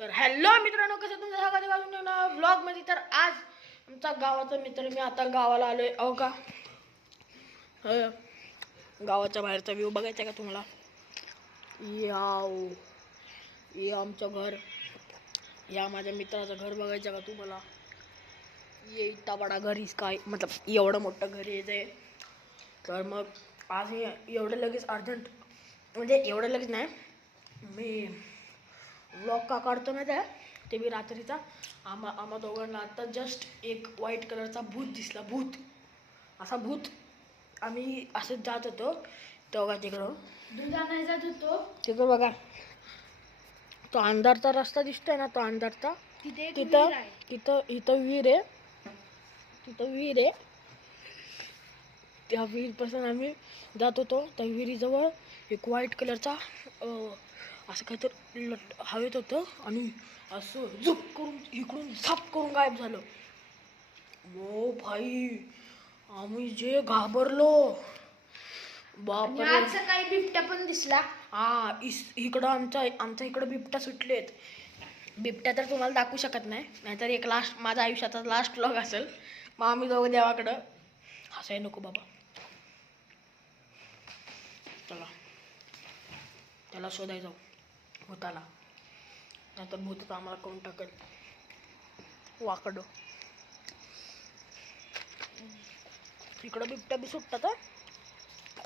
तर हॅलो मित्रांनो, कसं तुमचं सगळं बाजून व्लॉग मध्ये. तर आज आमचा गावाचा मित्र, मी आता गावाला आलोय. अहो का गावाच्या बाहेरचा व्ह्यू बघायचा का तुम्हाला? याव ये आमचं घर, या माझ्या मित्राचं घर बघायचं का तुम्हाला? ये इतका बडा घर, इसका मतलब एवढं मोठं घर आहे. तर मग आज एवढं लगेच अर्जंट, म्हणजे एवढं लगेच नाही, मी व्लॉग का काढतो माहिती आहे? ते मी रात्रीचा आम्हा दोघांना आता जस्ट एक व्हाईट कलरचा भूत दिसला. असा भूत आम्ही असंच जात होतो तेव्हा तिकडं दूध आणायला जात होतो. तिकडं बघा तो अंधारचा रस्ता दिसतोय ना, तो अंधारचा, इथं विहीर आहे. त्या विहीरपासून आम्ही जात होतो. त्या विहिरीजवळ एक व्हाईट कलरचा असं काहीतरी हवेत होतं आणि असं झुक करून इकडून झाप करून गायब झालं. ओ भाई, आम्ही जे घाबरलो बापरे. आज सकाळी बिबट्या पण दिसला. इकडं आमच्या इकडं बिबट्या सुटलेत. बिबट्या तर तुम्हाला दाखवू शकत नाही, नाहीतर एक माझ्या आयुष्याचा लास्ट व्लॉग असेल. मग आम्ही जाऊ देवाकडं. हसाय नको बाबा. चला त्याला शोधायला जाऊ, भूताला. नाहीतर भूत आम्हाला करून टाकेल वाकडं. इकडं बिबट्या बी सुटतात.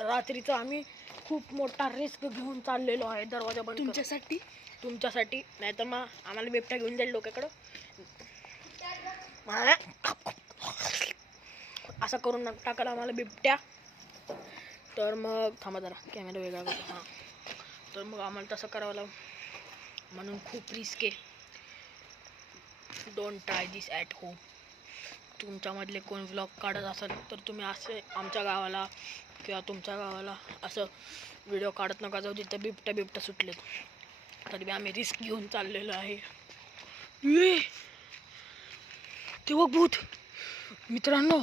रात्रीचं आम्ही खूप मोठा रिस्क घेऊन चाललेलो आहे. दरवाजा बंद तुमच्यासाठी नाही तर मग आम्हाला बिबट्या घेऊन जाईल डोक्याकडं. असं करून टाकायला आम्हाला बिबट्या. तर मग थांबा जरा, कॅमेरा वेगळा करतो. हां, तर मग आम्हाला तसं करावं लागेल, म्हणून खूप रिस्क आहे. Don't try this at home. तुमच्यामधले कोण व्लॉग काढत असेल तर तुम्ही असे आमच्या गावाला किंवा तुमच्या गावाला असं व्हिडिओ काढत नका जाऊ जिथं बिबट्या सुटलेत. तरी आम्ही रिस्क घेऊन चाललेलो आहे. ते बघ भूत. मित्रांनो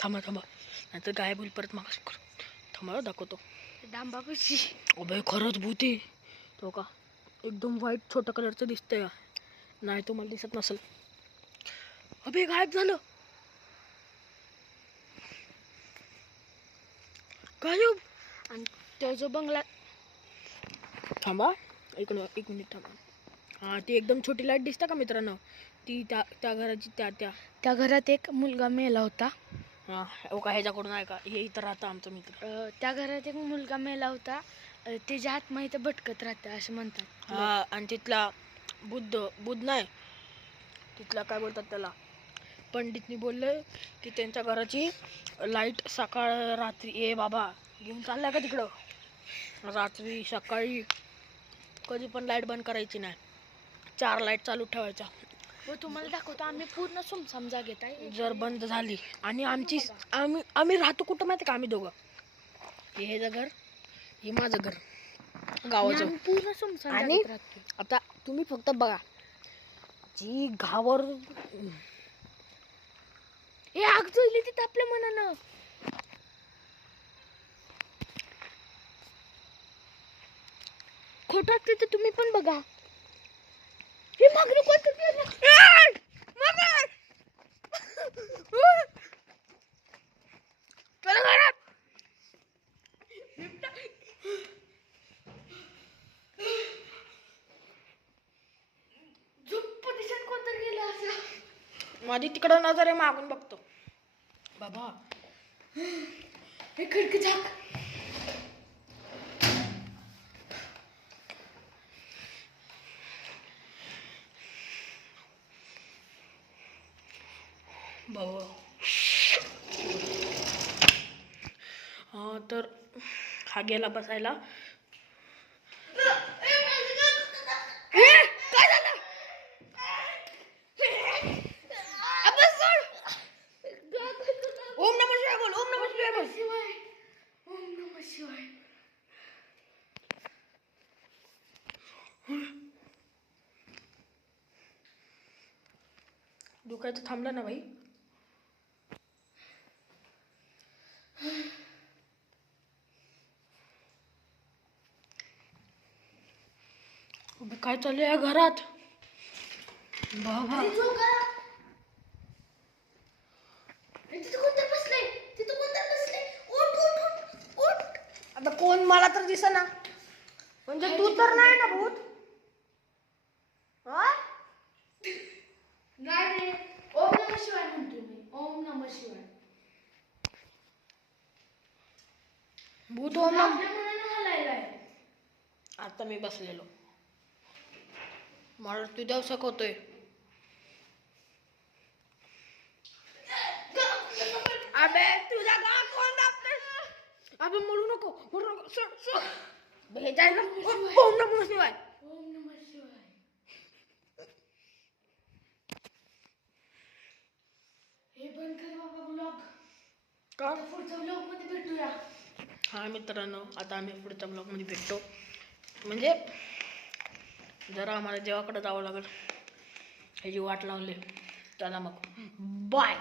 थांबा नाहीतर गायब होईल परत. मागास कर, थांबा दाखवतो. डांबापाशी अबे खरंच भूत आहे. तो का एकदम व्हाईट छोट्या कलरचं दिसतंय. नाही तुम्हाला दिसत नसेल. अबे गायब झालं. गायब. आणि तो जो बंगला, थांबा एक मिनिट थांबा. हां, ती एकदम छोटी लाईट दिसता का मित्रांनो? ती त्या घराची त्या घरात एक मुलगा मेला होता. हां, हो का, ह्याच्याकडून आहे का? हे इथं राहतं आमचं मित्र. त्या घरात एक मुलगा मेला होता. त्याच्या आत्मा इथं भटकत राहते असं म्हणतात. हां, आणि तिथला बुद्ध नाही, तिथला काय बोलतात त्याला, पंडितनी बोललं की त्यांच्या घराची लाईट सकाळ रात्री बाबा घेऊन चाललाय का तिकडं? रात्री सकाळी कधी पण लाईट बंद करायची नाही, 4 लाईट चालू ठेवायच्या. हो, तुम्हाला दाखवतो. आम्ही पूर्ण सुमसाम जागेत आहे. जर बंद झाली आणि आम्ही राहतो कुठं माहिती का? आम्ही दोघं, हे घर, हे माझं घर गावाचं, पूर्ण सुमसाम जागेत राहतो. आता तुम्ही फक्त बघा, जी घावर हे आग जोडली तिथं आपल्या मनानं. खोटं असते तर तुम्ही पण बघा. हे मागणं कोणतं माझी तिकडं नजर आहे, मागून बघतो बाबा. हे खिडकी झाक. बाबा हा, तर हा गेला बसायला. ओम नमः शिवाय बोल, ओम नमः शिवाय बोल. ओम नमः शिवाय. दुखायचं थांबलं ना भाई. काय चालू आहे घरात? बाबा अरे झोका. अरे तिथं कोणतरी बसलंय. तिथं कोणतरी बसलंय. उठ उठ उठ उठ. आता कोण मला तर दिसेना. म्हणजे तू तर नाही ना भूत? हा? नाही रे. ओम नमः शिवाय म्हणतो मी. ओम नमः शिवाय. भूत ओम नम. आपल्या मनानं हलायलाय. आता मी बसलेलो. मला तू देव सकवतोय. अबे तुझा गाव कोण दाबतोय? अबे मरू नको सोड सोड. भेटायला ओम नमः शिवाय. ओम नमः शिवाय. हे बंद कर बाबा ब्लॉग. का? पुढच्या ब्लॉग मध्ये भेटूया. हा मित्रांनो, आता आम्ही पुढच्या ब्लॉगमध्ये भेटतो. म्हणजे जरा आम्हाला देवाकडे जावं लागेल. ह्याची वाट लावली. चला मग बाय.